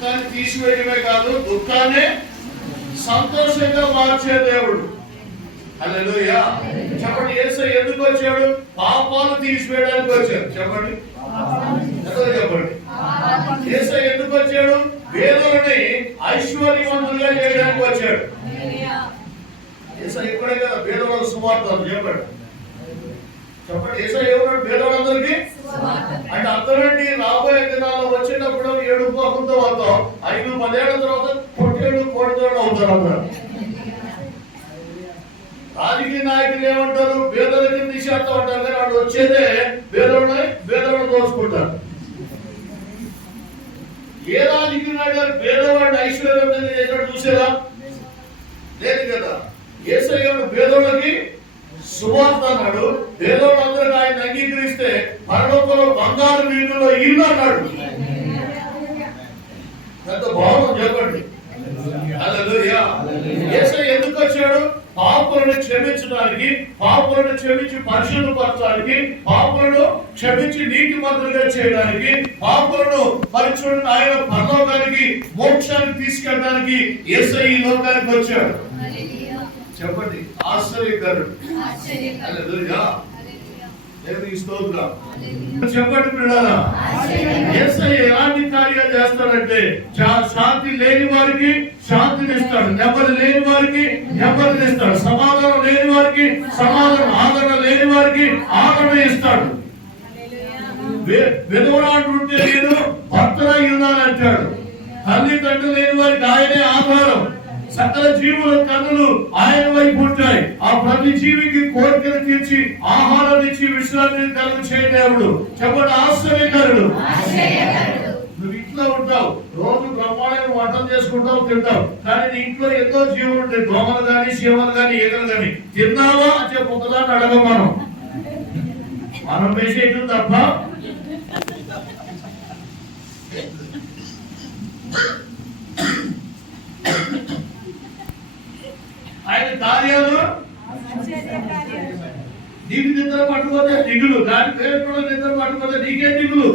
దుఃఖాన్ని తీసివేయడమే కాదు, దుఃఖాన్ని సంతోషంగా మార్చే దేవుడు. హల్లెలూయా. చెప్పండి, యేసయ్య ఎందుకు వచ్చాడు? పాపాలు తీసివేయడానికి వచ్చాడు. చెప్పండి, చెప్పండి, యేసయ్య ఎందుకు వచ్చాడు? పేదలని ఐశ్వర్యవంతులుగా చేయడానికి వచ్చాడు. యేసయ్య ఇప్పుడే కదా పేదవాళ్ళ సువార్తలు చెప్పాడు. చెప్పండి, యేసయ్య ఎవరు? పేదవాళ్ళందరికీ. అంటే అర్థమేంటి? రాబోయే దినాల్లో వచ్చేటప్పుడు 7 కోపంతో వద్దాం, 5-10 ఏళ్ల తర్వాత పొట్టేళ్ళు కోడితోడు అవుతారు అందరు. రాజకీయ నాయకులు ఏమంటారు? పేదలకి నిశాంతం అంటారు, కానీ వాళ్ళు వచ్చేదే పేదలను దోచుకుంటారు. ఏ రాజకీయ నాయకులు పేదవాడిని ఐశ్వర్యవంతంగా చేసినట్టు చూసేదా? లేదు కదా. యేసయ్య పేదోళ్ళకి సువార్త అన్నాడు. పేదోళ్ళందరూ ఆయన అంగీకరిస్తే పరలోకంలో బంగారు వీధుల్లో ఇల్లు అన్నాడు. ఎంత బాగుంది చెప్పండి. హల్లెలూయా. యేసయ్య ఎందుకు వచ్చాడు? పాపులను క్షమించడానికి, పాపులను క్షమించి పరిశుద్ధపరచడానికి, పాపులను క్షమించి నీతిమంతులుగా చేయడానికి, పాపులను పరిశుద్ధ ఆయన పరలోకానికి మోక్షానికి తీసుకెళ్ళడానికి యేసయ్య ఈ లోకానికి వచ్చాడు. చెప్పండి, ఆశ్చర్యకరుడు. హల్లెలూయా. దేవునికి స్తోత్రం. చెప్పండి పిల్లరా, యేసయ్య ఎలాంటి కార్యాలు చేస్తాడంటే శాంతి లేని వారికి శాంతిని ఇస్తాడు, నెమ్మది లేని వారికి నెమ్మదిని ఇస్తాడు, సమాధానం లేని వారికి సమాధానం, ఆదరణ లేని వారికి ఆదరణ ఇస్తాడు. విధవరాడు ఉంటే నేను భర్తనై ఉన్నానంటాడు. తల్లి తండ్రి లేని వారికి ఆయనే ఆధారం. సకల జీవుల కన్నులు ఆయన వైపు ఉంటాయి. ఆ ప్రతి జీవికి కోరికలు తీర్చి ఆహారం ఇచ్చి విశ్రాంతిని కలుగు చేయదేవుడు. చెప్పండి, ఆశ్చర్యకరుడు. నువ్వు ఇంట్లో ఉంటావు, రోజు బ్రహ్మాండంగా వంటలు చేసుకుంటావు, తింటావు, కానీ నీ ఇంట్లో ఎన్నో జీవులు ఉంటాయి. దోమలు గాని, శివలు గాని, ఈగలు గాని. తిన్నావా అని చెప్పి ఒకదాన్ని అడగం. మనం వేసేయటం తప్ప ఆయన కార్యాలు. నీకు నిద్ర పట్టుకోతే దిగులు, దాని పేరు కూడా నిద్ర పట్టుకోతే నీకే దిగులు.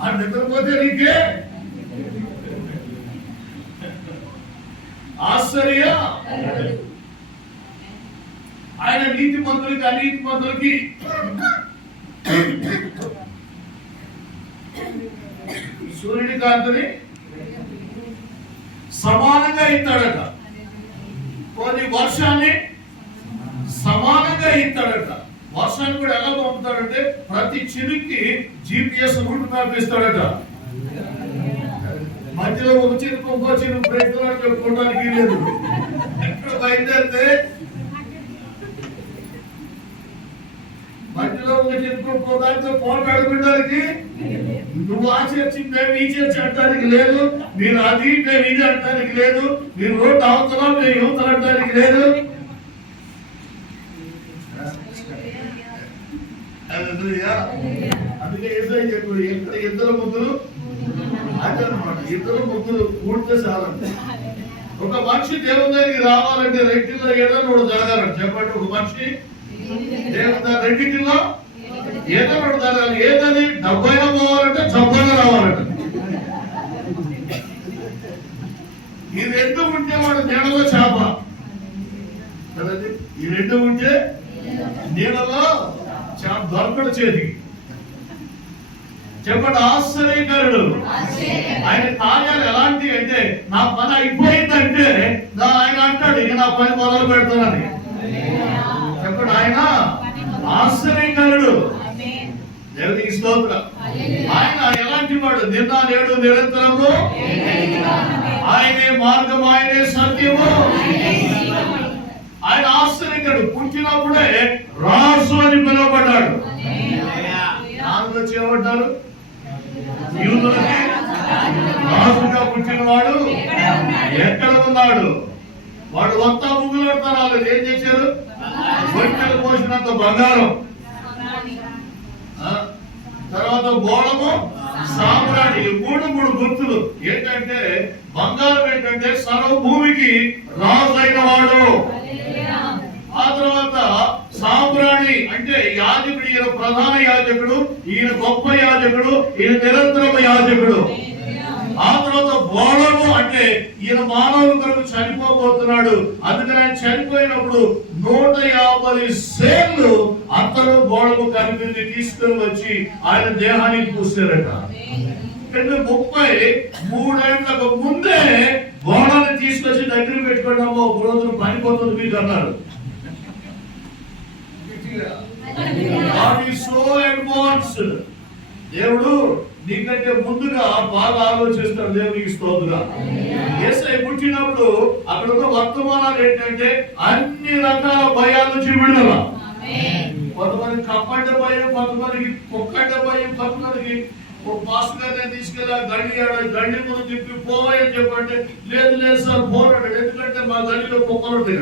ఆ నిద్రపోతే నీకే ఆశ్చర్య. ఆయన నీతి మంత్రులకి అనీతి మంత్రులకి సూర్యుడి కాంతిని సమానంగా ఇస్తాడట. కొన్ని వర్షాన్ని సమానంగా ఇస్తాడట. వర్షాన్ని కూడా ఎలా పంపుతాడంటే ప్రతి చిరుక్కి GPS రూట్ మ్యాప్ ఇస్తాడట. మధ్యలో ఒక చిరుకు ఇంకో చిరుకు ప్రయత్నాలు చెప్పుకోవడానికి లేదు. ఎక్కడ బయలుదేరితే మధ్యలో ఒక చిరుకు దాంతో పోటాడుకోవడానికి నువ్వు ఆ చర్చి మేము ఈ చర్చి అంటానికి లేదు, మీరు అది మేము ఇది అంటానికి లేదు, మీరు రోడ్డు అవతల మేము యువతలు అంటానికి లేదు. అందుకే యేసయ్య చెప్పాడు, ఎక్కడ ఇద్దరు ముగ్గురు అదనమాట, ఇద్దరు ముగ్గురు కూడితే చాలండి. ఒక మనిషి దేవుని దగ్గరికి రావాలంటే రెండింటిలో ఏదైనా ఒకటి జరగాలంట. చెప్పండి, ఒక మనిషి దేవుని రెండింటిలో ఏదో ఒకటి జరగాలి. ఏదని డబ్బైనా పోవాలంటే జబ్బైనా రావాలంట. ఈ రెండు ఉంటే వాడు నీళ్ళలో చేప కదండి. ఈ రెండు ఉంటే నీళ్ళలో చేప దొరకడు చేతికి. చెప్పండి, ఆశ్చర్యకరుడు. ఆయన కార్యాలు ఎలాంటివి అంటే నా పని అయిపోయిందంటే ఆయన అంటాడు ఇక నా పని మొదలు పెడతానని. చెప్పండి, ఆయన ఆశ్చర్యకరుడు. దేవునికి స్తోత్రం. ఆయన ఎలాంటి వాడు? నిన్న నేడు నిరంతరము ఆయనే మార్గం, ఆయనే సత్యము. ఆయన ఆశ్చర్యకరుడు. పుట్టినప్పుడే రాజు అని పిలువబడ్డాడు. నాలుగు చేయబడ్డారు. యూదులకి రాజుగా పుట్టినవాడు ఎక్కడ ఉన్నాడు? వాడు వంతా ముగ్గులు ఏం చేశారు? గొంటెలు పోసినంత బంగారం, తర్వాత గోళము, సామ్రాణి. మూడు గుర్తులు ఏంటంటే బంగారం ఏంటంటే సర్వ భూమికి రాజు అయిన వాడు. ఆ తర్వాత సామ్రాణి అంటే యాజకుడు. ఈయన ప్రధాన యాజకుడు, ఈయన గొప్ప యాజకుడు, ఈయన నిరంతరమ యాజకుడు. ఆ తర్వాత బోళము అంటే ఈయన మానవుల కొరకు చనిపోబోతున్నాడు. అందుకని ఆయన చనిపోయినప్పుడు 150 సేర్లు అతను బోళము కలిపింది తీసుకుని వచ్చి ఆయన దేహానికి పూసారట. 33 ఏళ్లకు ముందే బోళాన్ని తీసుకొచ్చి దగ్గర పెట్టుకున్నాము, ఒక రోజున పనిపోతుంది మీకు అన్నారు. దేవుడు నీకంటే ముందుగా బాగా ఆలోచిస్తాడు. దేవునికి స్తోత్రం. యేసయ్య పుట్టినప్పుడు అక్కడ ఉన్న వర్తమానాలు ఏంటంటే అన్ని రకాల భయాల నుంచి విడుదల. కొంతమంది కప్పంట భయం, కొంతమందికి కుక్కంట భయం, కొంతమందికి పాస్టర్ గారిని తీసుకెళ్ళా గండి ముందు తిప్పి పోవాయని చెప్పంటే లేదు లేదు సార్ పోరాడు, ఎందుకంటే మా గడిలో కుక్కలు ఉంటాయి.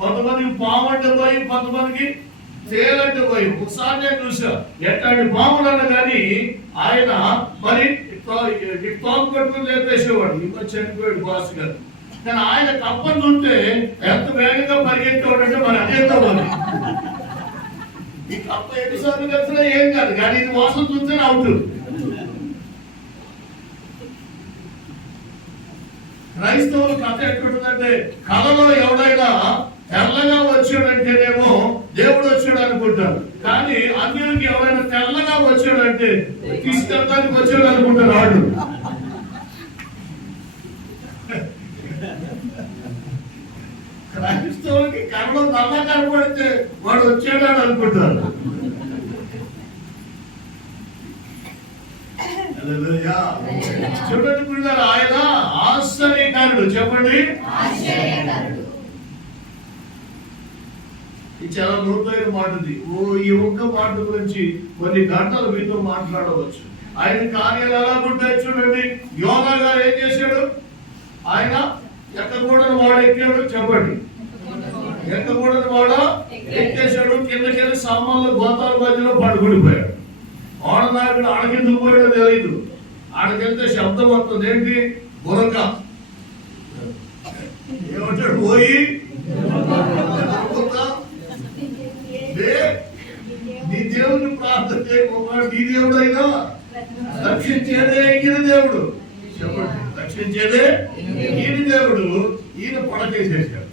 కొంతమందికి పామంటే భయం, కొంతమందికి తేలంటే భయం. ఒకసారి నేను చూసా ఎట్లాంటి పాములు అన్న కానీ ఆయన మరి తోక పట్టుకుని లేపేసేవాడు. ఇంకా చనిపోయాడు బాస్ గారు. కానీ ఆయన కప్పని చూస్తే ఎంత వేగంగా పరిగెత్తేవాడంటే మరి అదేంతో మరి ఈ కప్ప ఎన్నిసార్లు కలిసినా ఏం కాదు, కానీ ఇది వాసన చూస్తేనే అవుట్. క్రైస్తవుల కథ ఎట్లుంటుందంటే కళలో ఎవడైనా తెల్లగా వచ్చాడంటేనేమో దేవుడు వచ్చాడు అనుకుంటారు, కానీ అన్యులకి ఎవరైనా తెల్లగా వచ్చాడంటే తీసుకెళ్ళడానికి వచ్చాడు అనుకుంటారు వాళ్ళు. క్రైస్తవులకి కళలో నల్ల కనపడితే వాడు వచ్చాడు అనుకుంటారు. చూడండి పిల్లలు, ఆయన ఆశ్చర్యకారుడు. చెప్పండి, ఇది చాలా లోతైన మాట. ఈ ఒక్క మాట గురించి కొన్ని గంటలు మీతో మాట్లాడవచ్చు. ఆయన కార్యాలు ఎలా ఉంటాయి చూడండి. యోనా గారు ఏం చేశాడు? ఆయన ఎక్కకూడని వాడు ఎక్కాడు. చెప్పండి, ఎక్కకూడని వాడు ఎక్కేశాడు. కిందకెళ్ళి సామాన్లు గోతాల మధ్యలో పడుకుడిపోయాడు. ఓడనాయకుడు ఆడకెందుకు పోయాడో తెలియదు. ఆడకెళ్తే శబ్దం వస్తుంది. ఏంటి? బురక. ఏమంటాడు? పోయి నీ దేవుడిని ప్రార్థన చేయకపోతే నీ దేవుడు అయినా రక్షించేదే ఈయన దేవుడు. చెప్పండి, రక్షించేదే ఈయన దేవుడు. ఈయన పడకేసేసాడు.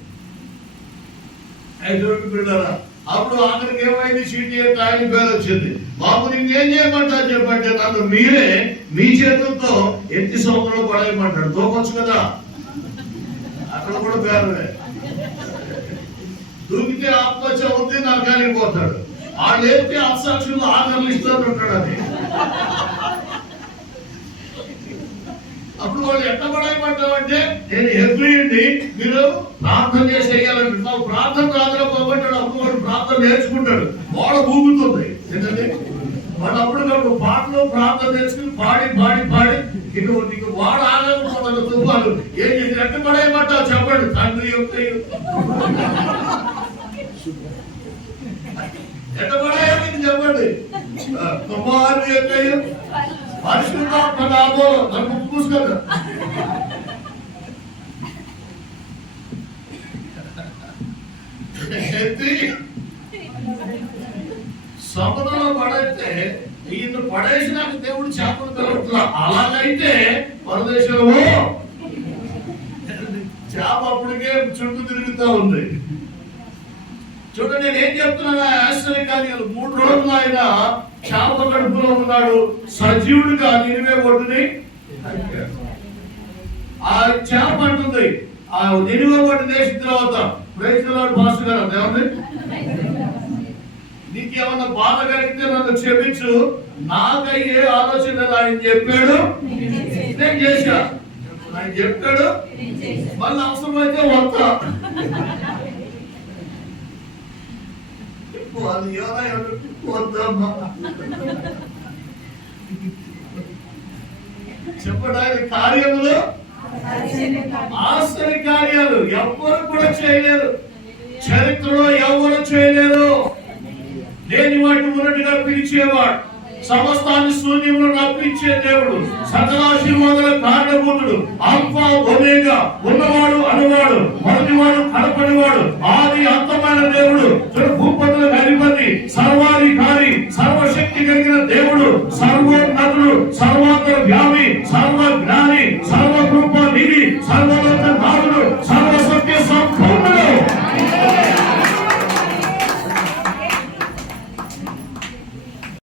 అప్పుడు ఆఖరికి ఏమైంది? చీటీ ఆయన పేరు వచ్చింది. బాబు నీకేం చేయమంటా చెప్పంటే నన్ను మీరే మీ చేతులతో ఎత్తి సముద్రంలో పడేయమంటాడు. దూకొచ్చు కదా, అక్కడ కూడా పేరులే. దూకితే ఆత్మహత్య అవుతుంది, నరకానికి పోతాడు. వాళ్ళు ఎత్తి అసాక్షులు ఆఖరులు ఇస్తాడు ఉంటాడు. అది అప్పుడు వాళ్ళు ఎట్ట పడేయమంటామంటే నేను ఎగ్రీండి మీరు ప్రార్థన చేసి వేయాలంటున్నావు. ప్రార్థన రాకపోబట్టాడు. అప్పుడు వాడు ప్రార్థన నేర్చుకుంటాడు. వాడు ఊగుతుంది. ఏంటంటే వాడు అప్పుడు పాటలు ప్రార్థన నేర్చుకుని పాడి పాడి పాడి నీకు వాడు ఆగకపోతాడు. తుఫాలు ఏం చేసి ఎట్ట పడేయమంటావు చెప్పండి. తండ్రి యొక్క ఎట్ట పడేయాలి చెప్పండి. కుమారు యొక్క పరిశుద్ధాత్మ నామములో నన్ను పూసుకోదు. సముద్రంలో పడైతే ఈయన పడేసినాక దేవుడు చేపలు కలుగుతున్నా. అలాగైతే పరదేశంలో చేప అప్పటికే చుట్టూ తిరుగుతూ ఉంది. చూడండి, నేను ఏం చెప్తున్నా? ఆశ్చర్యకార్యాలు 3 రోజులు ఆయన చేప కడుపులో ఉన్నాడు. సజీవుడిగా నినివే ఒడ్డుని ఆ చేప అంటుంది. ఆ నినివే ఒడ్డు దేశం తర్వాత ప్రైజ్లాడు భాష గారు ఏమంది? నీకేమన్నా బాధ కలిగితే నన్ను క్షమించు, నాకయ్యే ఆలోచన ఆయన చెప్పాడు, నేను చేశా. ఆయన చెప్పాడు, మళ్ళీ అవసరమైతే వస్తా. చెప్పండి, ఆయన కార్యములు ఆశ్చర్య కార్యాలు ఎవ్వరు కూడా చేయలేరు. చరిత్రలో ఎవరు చేయలేరు. లేని వాటిని ఉన్నట్టుగా పిలిచేవాడు, సమస్తాన్ని శూన్యమును రప్పించే దేవుడు, సకల ఆశీర్వాదాల కారణభూతుడు, ఆల్ఫా ఒమేగా, ఉన్నవాడు అనువాడు, మొదటివాడు కనపడివాడు, ఆది అంతమైన దేవుడు, భూపతులకు అధిపతి, సర్వాధికారి, సర్వశక్తి కలిగిన దేవుడు, సర్వోన్నతుడు, సర్వాంతర వ్యామి, సర్వ జ్ఞాని,